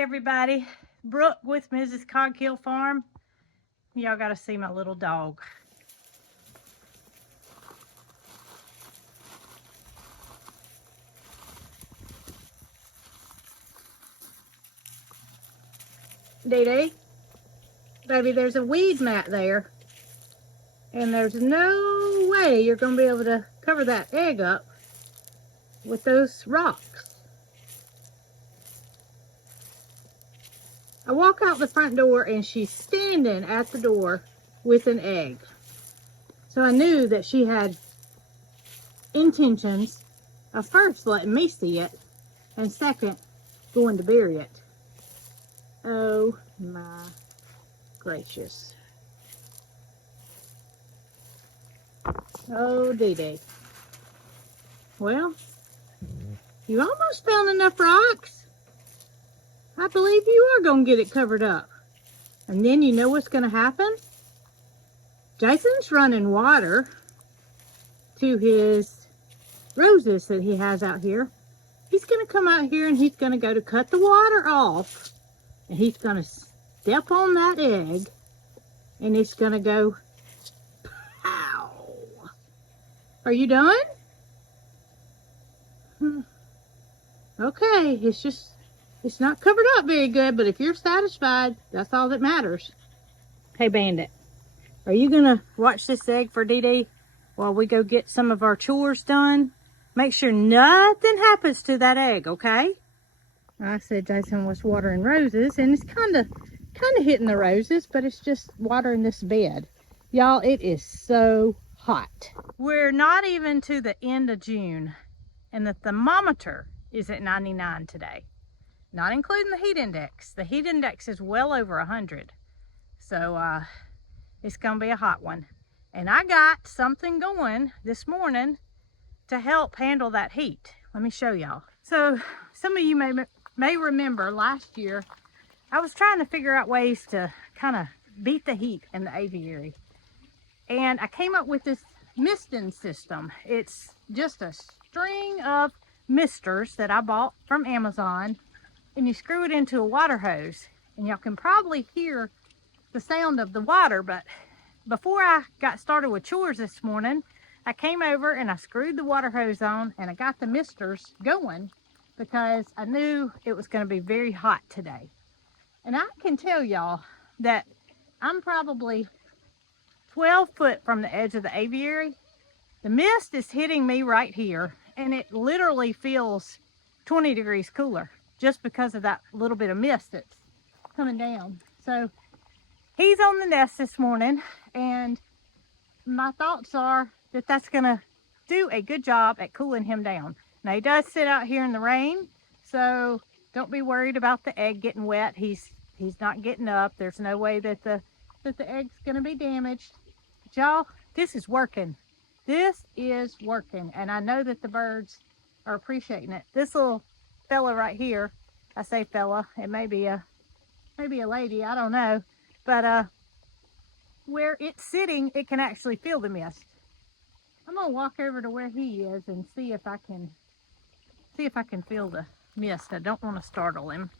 Hey everybody, Brooke with Mrs. Cog Hill Farm. Y'all gotta see my little dog. Dee-Dee, baby, there's a weed mat there, and there's no way you're gonna be able to cover that egg up with those rocks. I walk out the front door and she's standing at the door with an egg. So I knew that she had intentions of first letting me see it and second going to bury it. Oh my gracious. Oh, Dee-Dee. Well, you almost found enough rocks. I believe you are going to get it covered up. And then you know what's going to happen? Jason's running water to his roses that he has out here. He's going to come out here and he's going to go to cut the water off. And he's going to step on that egg. And it's going to go, pow. Are you done? Okay, it's not covered up very good, but if you're satisfied, that's all that matters. Hey, Bandit, are you gonna watch this egg for Dee-Dee while we go get some of our chores done? Make sure nothing happens to that egg, okay? I said Jason was watering roses, and it's kind of hitting the roses, but it's just watering this bed. Y'all, it is so hot. We're not even to the end of June, and the thermometer is at 99 today. Not including the heat index. The heat index is well over 100. So it's gonna be a hot one. And I got something going this morning to help handle that heat. Let me show y'all. So some of you may remember last year, I was trying to figure out ways to kind of beat the heat in the aviary. And I came up with this misting system. It's just a string of misters that I bought from Amazon. And you screw it into a water hose, and y'all can probably hear the sound of the water. But before I got started with chores this morning, I came over and I screwed the water hose on, and I got the misters going because I knew it was going to be very hot today. And I can tell y'all that I'm probably 12 foot from the edge of the aviary. The mist is hitting me right here, and it literally feels 20 degrees cooler, just because of that little bit of mist that's coming down. So he's on the nest this morning, and my thoughts are that that's gonna do a good job at cooling him down. Now he does sit out here in the rain, so don't be worried about the egg getting wet. He's not getting up. There's no way that the egg's gonna be damaged. But y'all, this is working. This is working, and I know that the birds are appreciating it. This little fella right here, I say fella, it may be a lady, I don't know, but where it's sitting, it can actually feel the mist. I'm gonna walk over to where he is and see if I can feel the mist. I don't want to startle him.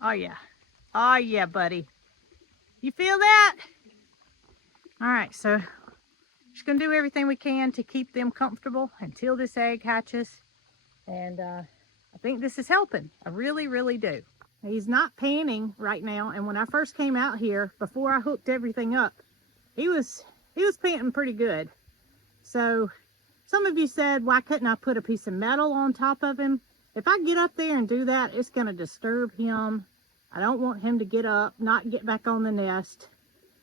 Oh yeah, buddy, you feel that? All right, so just gonna do everything we can to keep them comfortable until this egg hatches. And I think this is helping. I really, really do. He's not panning right now. And when I first came out here, before I hooked everything up, he was panting pretty good. So some of you said, why couldn't I put a piece of metal on top of him? If I get up there and do that, it's gonna disturb him. I don't want him to get up, not get back on the nest.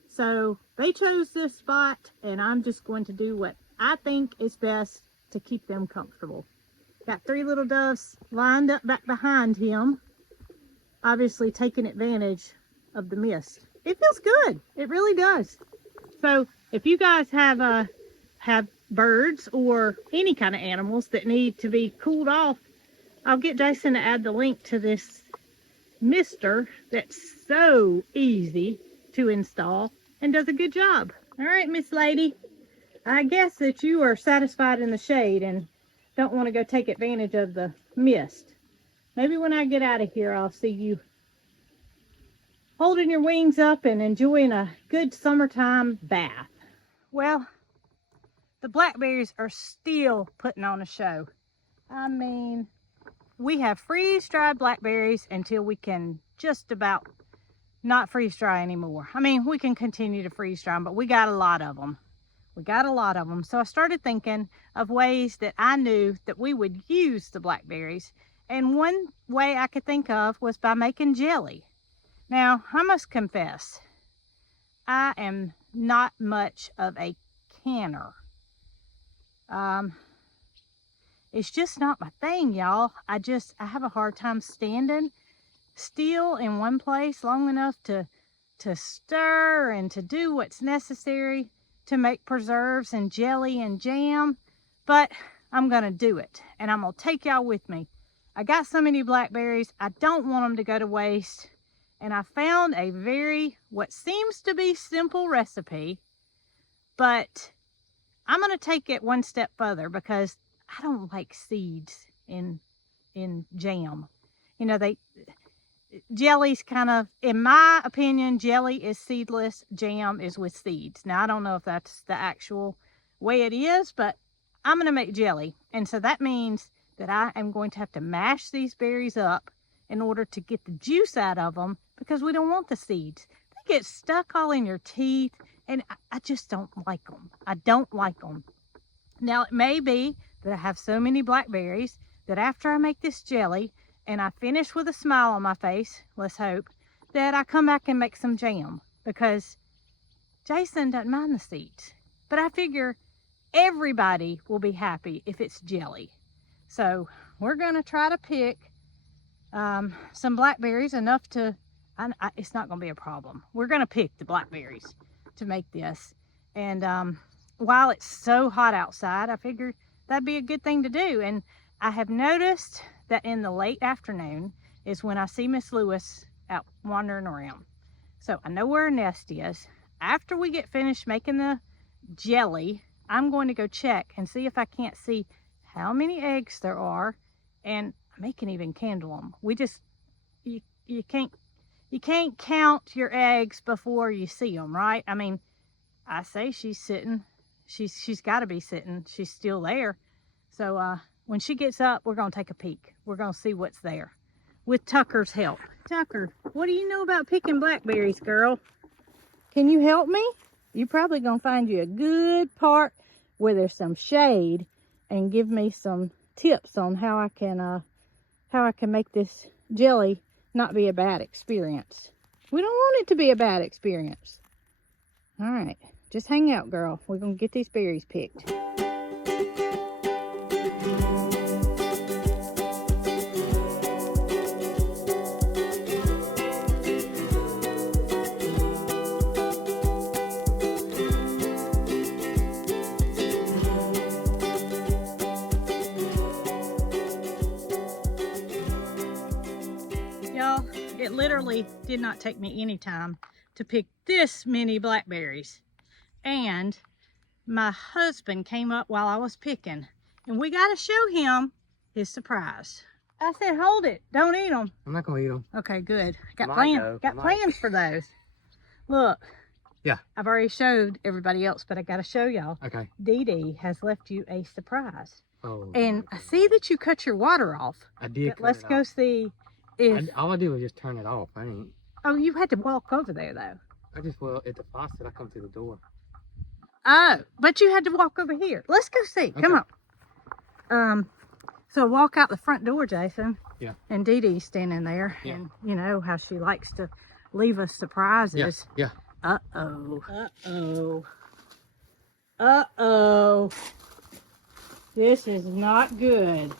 So they chose this spot, and I'm just going to do what I think is best to keep them comfortable. Got 3 little doves lined up back behind him, obviously taking advantage of the mist. It feels good. It really does. So if you guys have birds or any kind of animals that need to be cooled off, I'll get Jason to add the link to this mister that's so easy to install and does a good job. All right, Miss Lady, I guess that you are satisfied in the shade, and don't want to go take advantage of the mist. Maybe when I get out of here, I'll see you holding your wings up and enjoying a good summertime bath. Well, the blackberries are still putting on a show. I mean, we have freeze-dried blackberries until we can just about not freeze-dry anymore. I mean, we can continue to freeze-dry them, but we got a lot of them. So I started thinking of ways that I knew that we would use the blackberries. And one way I could think of was by making jelly. Now, I must confess, I am not much of a canner. It's just not my thing, y'all. I have a hard time standing still in one place long enough to stir and to do what's necessary to make preserves and jelly and jam. But I'm gonna do it, and I'm gonna take y'all with me. I got so many blackberries, I don't want them to go to waste. And I found a what seems to be simple recipe, but I'm gonna take it one step further because I don't like seeds in jam. You know, jelly's kind of, in my opinion, jelly is seedless, jam is with seeds. Now, I don't know if that's the actual way it is, but I'm gonna make jelly. And so that means that I am going to have to mash these berries up in order to get the juice out of them, because we don't want the seeds. They get stuck all in your teeth, and I just don't like them. I don't like them. Now, it may be that I have so many blackberries that after I make this jelly and I finish with a smile on my face, let's hope, that I come back and make some jam, because Jason doesn't mind the seeds. But I figure everybody will be happy if it's jelly. So we're gonna try to pick some blackberries, enough to, it's not gonna be a problem. We're gonna pick the blackberries to make this. And while it's so hot outside, I figured that'd be a good thing to do. And I have noticed that in the late afternoon is when I see Miss Lewis out wandering around. So I know where her nest is. After we get finished making the jelly, I'm going to go check and see if I can't see how many eggs there are, and I may can even candle them. You can't count your eggs before you see them, right? I mean, I say she's sitting. She's got to be sitting. She's still there. So when she gets up, we're going to take a peek. We're going to see what's there with Tucker's help. Tucker, what do you know about picking blackberries, girl? Can you help me? You're probably going to find you a good part where there's some shade and give me some tips on how I can make this jelly not be a bad experience. We don't want it to be a bad experience. All right, just hang out, girl. We're going to get these berries picked. Y'all, it literally did not take me any time to pick this many blackberries. And my husband came up while I was picking, and we got to show him his surprise. I said, hold it, don't eat them. I'm not gonna eat them. Okay, good. Got plans for those. Look. Yeah. I've already showed everybody else, but I got to show y'all. Okay. Dee Dee has left you a surprise. Oh. And I see that you cut your water off. I did. Let's go see if. All I did was just turn it off. I ain't. Oh, you had to walk over there though. Well, at the faucet, I come through the door. Oh, but you had to walk over here. Let's go see. Okay. Come on. So walk out the front door, Jason. Yeah. And Dee Dee's standing there. Yeah. And you know how she likes to leave us surprises. Yeah. Uh-oh. Uh-oh. Uh-oh. This is not good.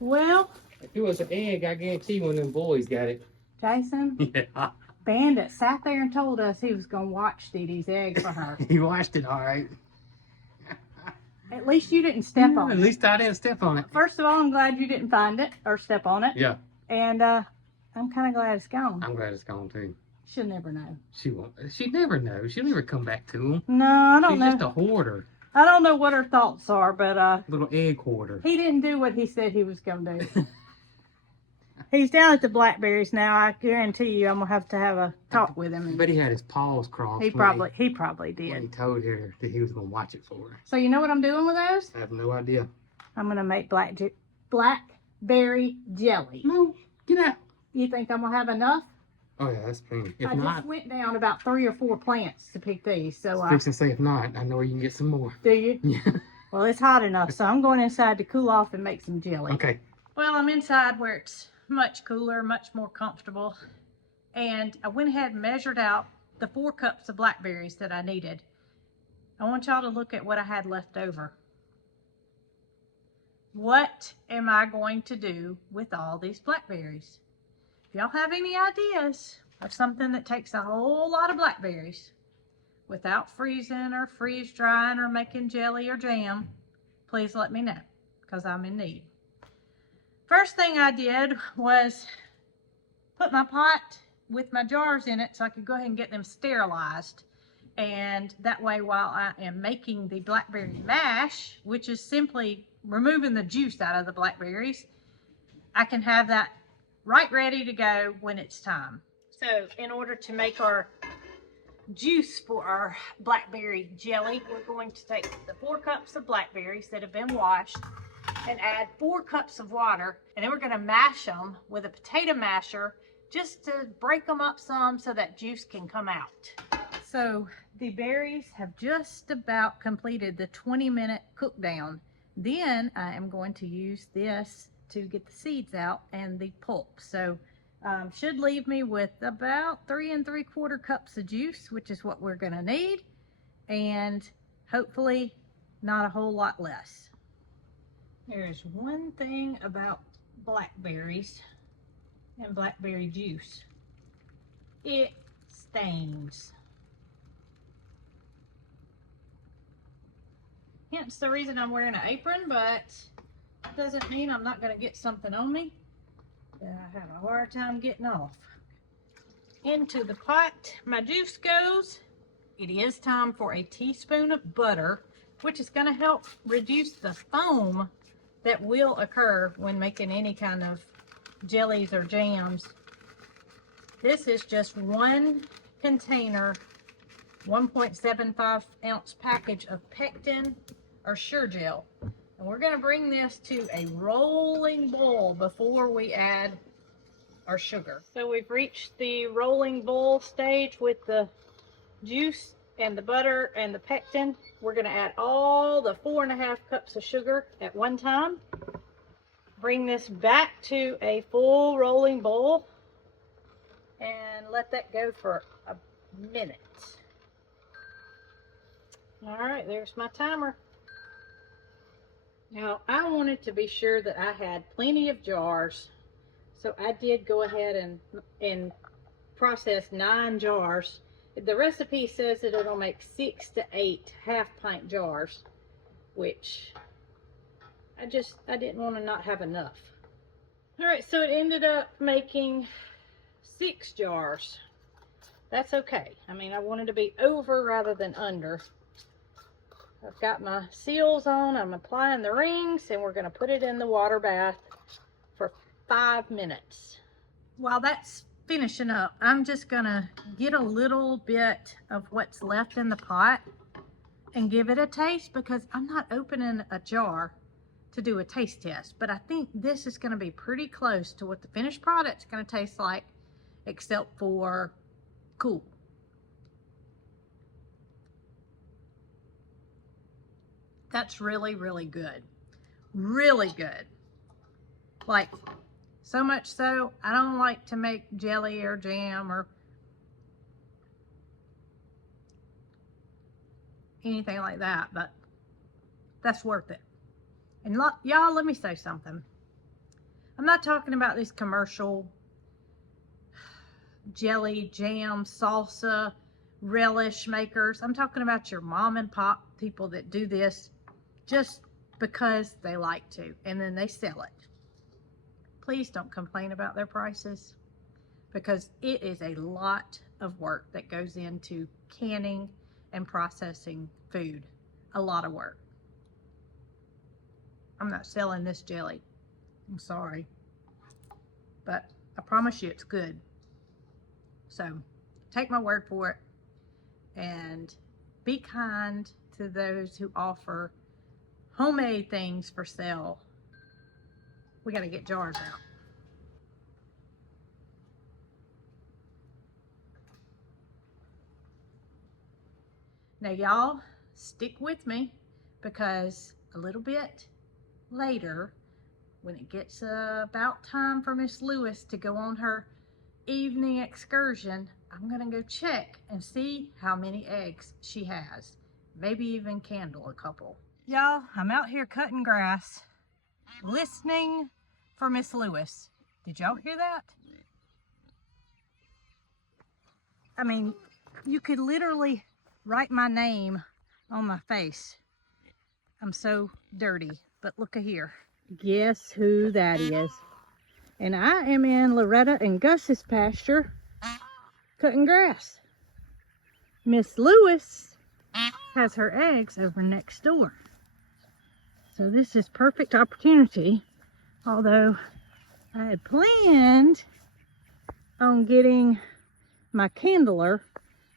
Well. If it was an egg, I guarantee one of them boys got it. Jason? Yeah. Bandit sat there and told us he was going to watch Dee Dee's egg for her. He watched it all right. At least you didn't step on it. At least I didn't step on it. First of all, I'm glad you didn't find it or step on it. Yeah. And I'm kind of glad it's gone. I'm glad it's gone too. She'll never know. She won't. She'd never know. She'll never come back to him. No, I don't know. She's just a hoarder. I don't know what her thoughts are, but Little egg quarter. he didn't do what he said he was gonna do. He's down at the blackberries now. I guarantee you I'm gonna have a talk with him. But he had his paws crossed. He probably when he did. told her that he was gonna watch it for her. So you know what I'm doing with those? I have no idea. I'm gonna make blackberry jelly. No, get out. You think I'm gonna have enough? Oh yeah, that's plenty. If I not, just went down about 3 or 4 plants to pick these. So fix and say if not, I know where you can get some more. do you? Yeah. Well, it's hot enough, so I'm going inside to cool off and make some jelly. Okay. Well, I'm inside where it's much cooler, much more comfortable. And I went ahead and measured out the 4 cups of blackberries that I needed. I want y'all to look at what I had left over. What am I going to do with all these blackberries? If y'all have any ideas of something that takes a whole lot of blackberries without freezing or freeze drying or making jelly or jam, please let me know, because I'm in need. First thing I did was put my pot with my jars in it so I could go ahead and get them sterilized. And that way, while I am making the blackberry mash, which is simply removing the juice out of the blackberries, I can have that right ready to go when it's time. So in order to make our juice for our blackberry jelly, we're going to take the 4 cups of blackberries that have been washed and add 4 cups of water, and then we're going to mash them with a potato masher just to break them up some so that juice can come out. So the berries have just about completed the 20-minute cook down. Then I am going to use this to get the seeds out and the pulp. So should leave me with about 3 3/4 cups of juice, which is what we're gonna need, and hopefully not a whole lot less. There's one thing about blackberries and blackberry juice. It stains. Hence the reason I'm wearing an apron, but doesn't mean I'm not gonna get something on me that I have a hard time getting off. Into the pot my juice goes. It is time for a teaspoon of butter, which is going to help reduce the foam that will occur when making any kind of jellies or jams. This is just 1 container, 1.75 ounce package of pectin or sure gel. And we're going to bring this to a rolling boil before we add our sugar. So we've reached the rolling boil stage with the juice and the butter and the pectin. We're going to add all the 4.5 cups of sugar at one time. Bring this back to a full rolling boil and let that go for a minute. All right, there's my timer. Now, I wanted to be sure that I had plenty of jars, so I did go ahead and process 9 jars. The recipe says that it'll make 6 to 8 half-pint jars, which I didn't want to not have enough. All right, so it ended up making 6 jars. That's okay. I mean, I wanted to be over rather than under. I've got my seals on, I'm applying the rings, and we're going to put it in the water bath for 5 minutes. While that's finishing up, I'm just going to get a little bit of what's left in the pot and give it a taste, because I'm not opening a jar to do a taste test, but I think this is going to be pretty close to what the finished product's going to taste like, except for cool. That's really, really good. Really good. Like, so much so, I don't like to make jelly or jam or anything like that, but that's worth it. And y'all, let me say something. I'm not talking about these commercial jelly, jam, salsa, relish makers. I'm talking about your mom and pop people that do this just because they like to, and then they sell it. Please don't complain about their prices, because it is a lot of work that goes into canning and processing food. a lot of work. I'm not selling this jelly. I'm sorry. But I promise you it's good. So take my word for it and be kind to those who offer homemade things for sale. We got to get jars out. Now y'all stick with me, because a little bit later, when it gets about time for Miss Lewis to go on her evening excursion, I'm gonna go check and see how many eggs she has. Maybe even candle a couple. Y'all, I'm out here cutting grass, listening for Miss Lewis. Did y'all hear that? I mean, you could literally write my name on my face. I'm so dirty, but look here. Guess who that is? And I am in Loretta and Gus's pasture cutting grass. Miss Lewis has her eggs over next door. So this is perfect opportunity, although I had planned on getting my candler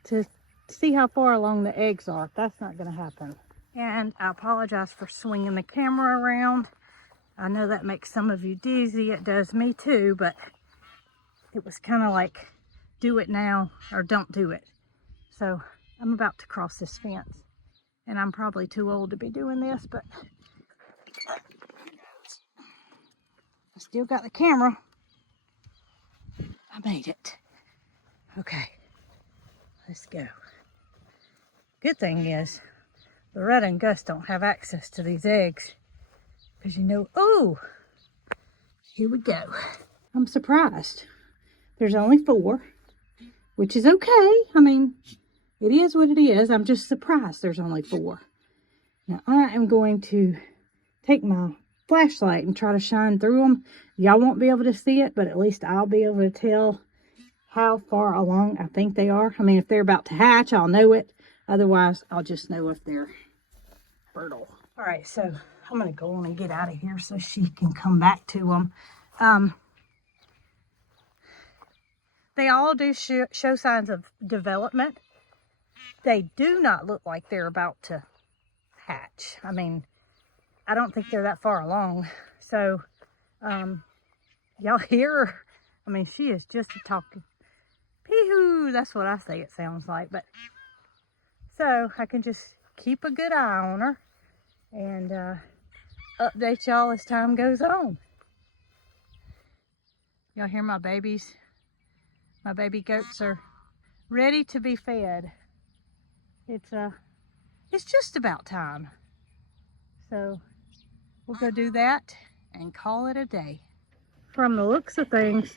to see how far along the eggs are. That's not going to happen. And I apologize for swinging the camera around. I know that makes some of you dizzy. It does me too, but it was kind of like, do it now or don't do it. So I'm about to cross this fence, and I'm probably too old to be doing this, but I still got the camera. I made it. Okay, let's go. Good thing is, Loretta and Gus don't have access to these eggs, because you know, oh, here we go. I'm surprised. There's only 4, which is okay. I mean, it is what it is. I'm just surprised there's only 4. Now I am going to take my flashlight and try to shine through them. Y'all won't be able to see it, but at least I'll be able to tell how far along I think they are. I mean, if they're about to hatch, I'll know it. Otherwise, I'll just know if they're fertile. All right, so I'm going to go on and get out of here so she can come back to them. They all do show signs of development. They do not look like they're about to hatch. I mean, I don't think they're that far along. So, y'all hear her? I mean, she is just talking. Pee-hoo, that's what I say it sounds like. But so I can just keep a good eye on her and update y'all as time goes on. Y'all hear my babies? My baby goats are ready to be fed. It's just about time. So we'll go do that and call it a day. From the looks of things,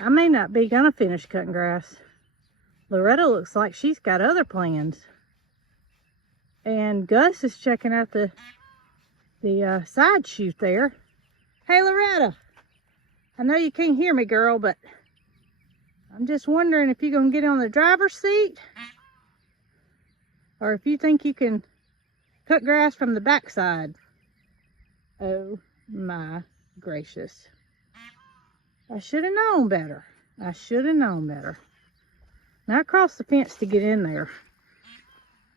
I may not be gonna finish cutting grass. Loretta looks like she's got other plans. And Gus is checking out the side chute there. Hey Loretta, I know you can't hear me, girl, but I'm just wondering if you're gonna get on the driver's seat or if you think you can cut grass from the backside. Oh my gracious. I should have known better. I should have known better. Now I crossed the fence to get in there,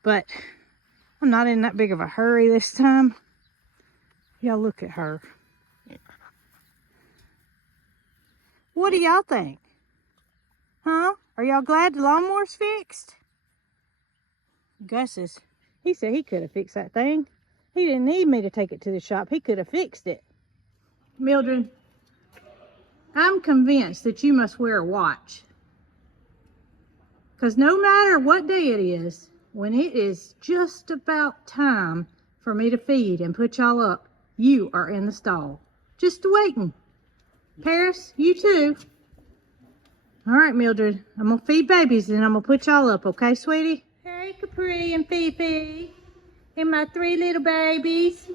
but I'm not in that big of a hurry this time. Y'all look at her. What do y'all think? Huh? Are y'all glad the lawnmower's fixed? He said he could have fixed that thing. He didn't need me to take it to the shop. He could have fixed it. Mildred, I'm convinced that you must wear a watch. Because no matter what day it is, when it is just about time for me to feed and put y'all up, you are in the stall. Just waiting. Paris, you too. All right, Mildred, I'm going to feed babies and I'm going to put y'all up, okay, sweetie? Hey, Capri and Fifi. And my 3 little babies.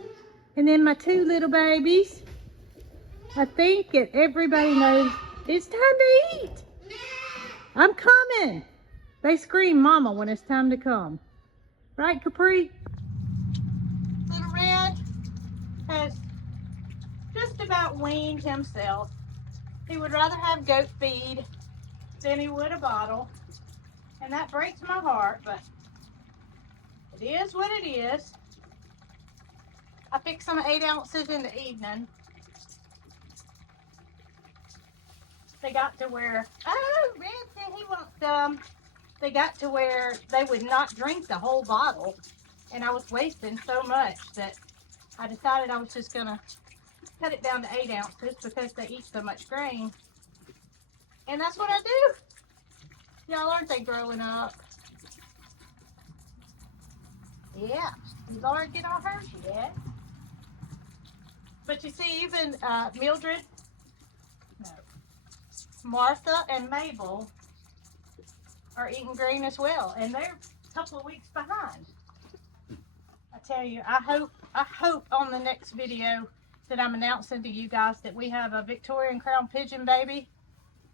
And then my 2 little babies. I think that everybody knows it's time to eat. I'm coming. They scream mama when it's time to come. Right, Capri? Little Red has just about weaned himself. He would rather have goat feed than he would a bottle. And that breaks my heart, but it is what it is. I picked some 8 ounces in the evening. They got to where, oh, Red said he wants some. They got to where they would not drink the whole bottle. And I was wasting so much that I decided I was just gonna cut it down to 8 ounces because they eat so much grain. And that's what I do. Y'all, aren't they growing up? Yeah, these aren't getting all hurt yet. But you see, even Mildred, no, Martha and Mabel are eating grain as well, and they're a couple of weeks behind. I tell you, I hope on the next video that I'm announcing to you guys that we have a Victorian Crown Pigeon baby,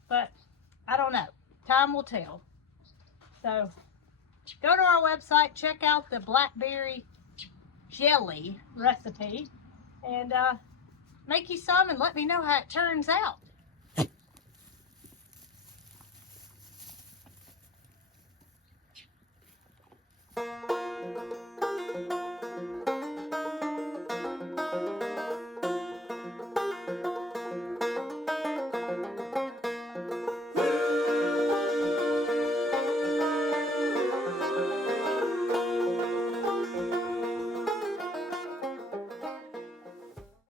but I don't know. Time will tell. So go to our website, check out the blackberry jelly recipe, and make you some and let me know how it turns out.